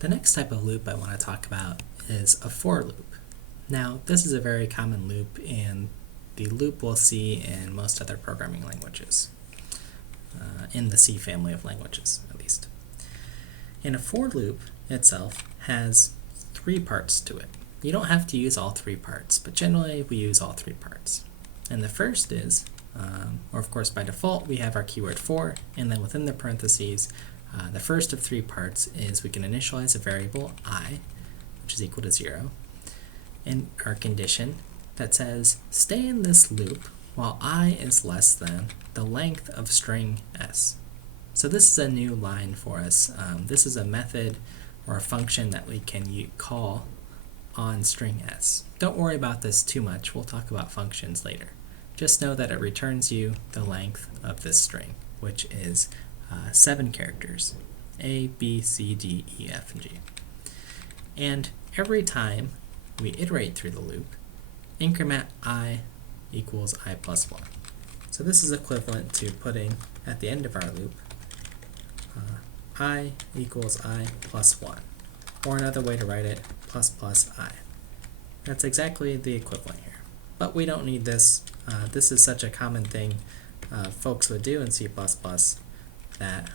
The next type of loop I want to talk about is a for loop. Now, this is a very common loop, and the loop we'll see in most other programming languages, in the C family of languages at least. And a for loop itself has three parts to it. You don't have to use all three parts, but generally we use all three parts. And the first is, or of course by default, we have our keyword for, and then within the parentheses, the first of three parts is we can initialize a variable I, which is equal to 0, and our condition that says stay in this loop while I is less than the length of string s. So this is a new line for us. This is a method or a function that we can call on string s. Don't worry about this too much. We'll talk about functions later. Just know that it returns you the length of this string, which is 7 characters, A, B, C, D, E, F, and G. And every time we iterate through the loop, increment I equals I plus 1. So this is equivalent to putting at the end of our loop, I equals I plus 1. Or another way to write it, plus plus I. That's exactly the equivalent here. But we don't need this. This is such a common thing folks would do in C++ that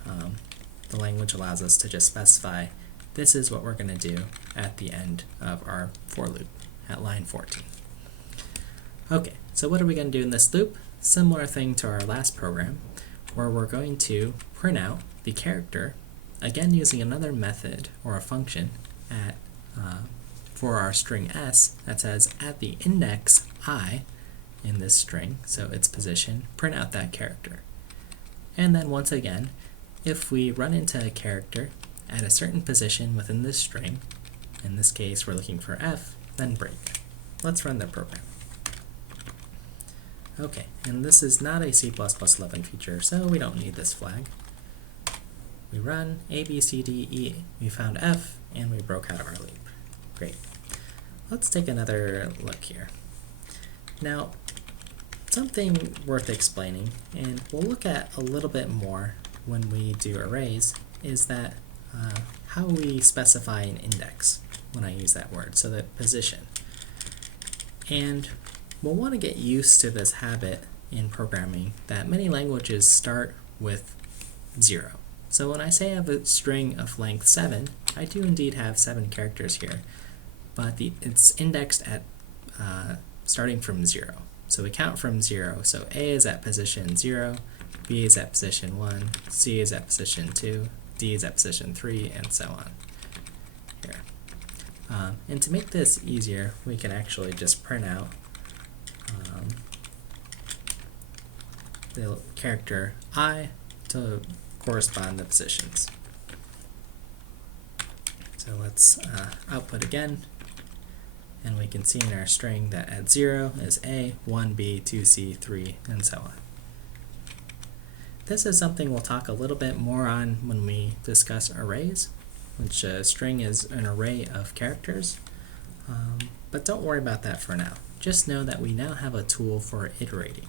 the language allows us to just specify this is what we're going to do at the end of our for loop at line 14. Okay, so what are we going to do in this loop? Similar thing to our last program, where we're going to print out the character, again using another method or a function at for our string s that says at the index I in this string, so its position, print out that character. And then once again, if we run into a character at a certain position within this string, in this case we're looking for f, then break. Let's run the program. Okay, and this is not a C++ 11 feature, so we don't need this flag. We run A, B, C, D, E, we found f, and we broke out our loop. Great. Let's take another look here. Now, something worth explaining, and we'll look at a little bit more when we do arrays, is that how we specify an index when I use that word, so that position. And we'll want to get used to this habit in programming that many languages start with 0. So when I say I have a string of length 7, I do indeed have 7 characters here, but it's indexed at starting from 0. So we count from 0. So A is at position 0, B is at position 1, C is at position 2, D is at position 3, and so on. Here. And to make this easier, we can actually just print out the character I to correspond the positions. So let's output again, and we can see in our string that at 0 is A, 1B, 2C, 3, and so on. This is something we'll talk a little bit more on when we discuss arrays, which a string is an array of characters, but don't worry about that for now. Just know that we now have a tool for iterating.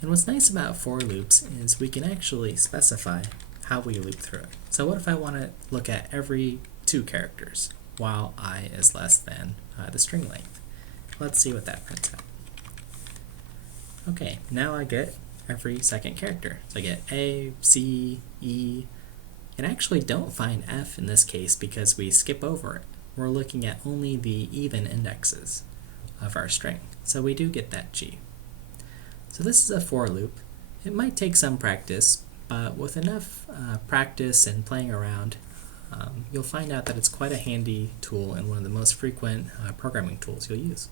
And what's nice about for loops is we can actually specify how we loop through it. So what if I want to look at every 2 characters while I is less than the string length? Let's see what that prints out. Okay, now I get every second character. So I get A, C, E, and I actually don't find F in this case because we skip over it. We're looking at only the even indexes of our string. So we do get that G. So this is a for loop. It might take some practice, but with enough practice and playing around, you'll find out that it's quite a handy tool and one of the most frequent programming tools you'll use.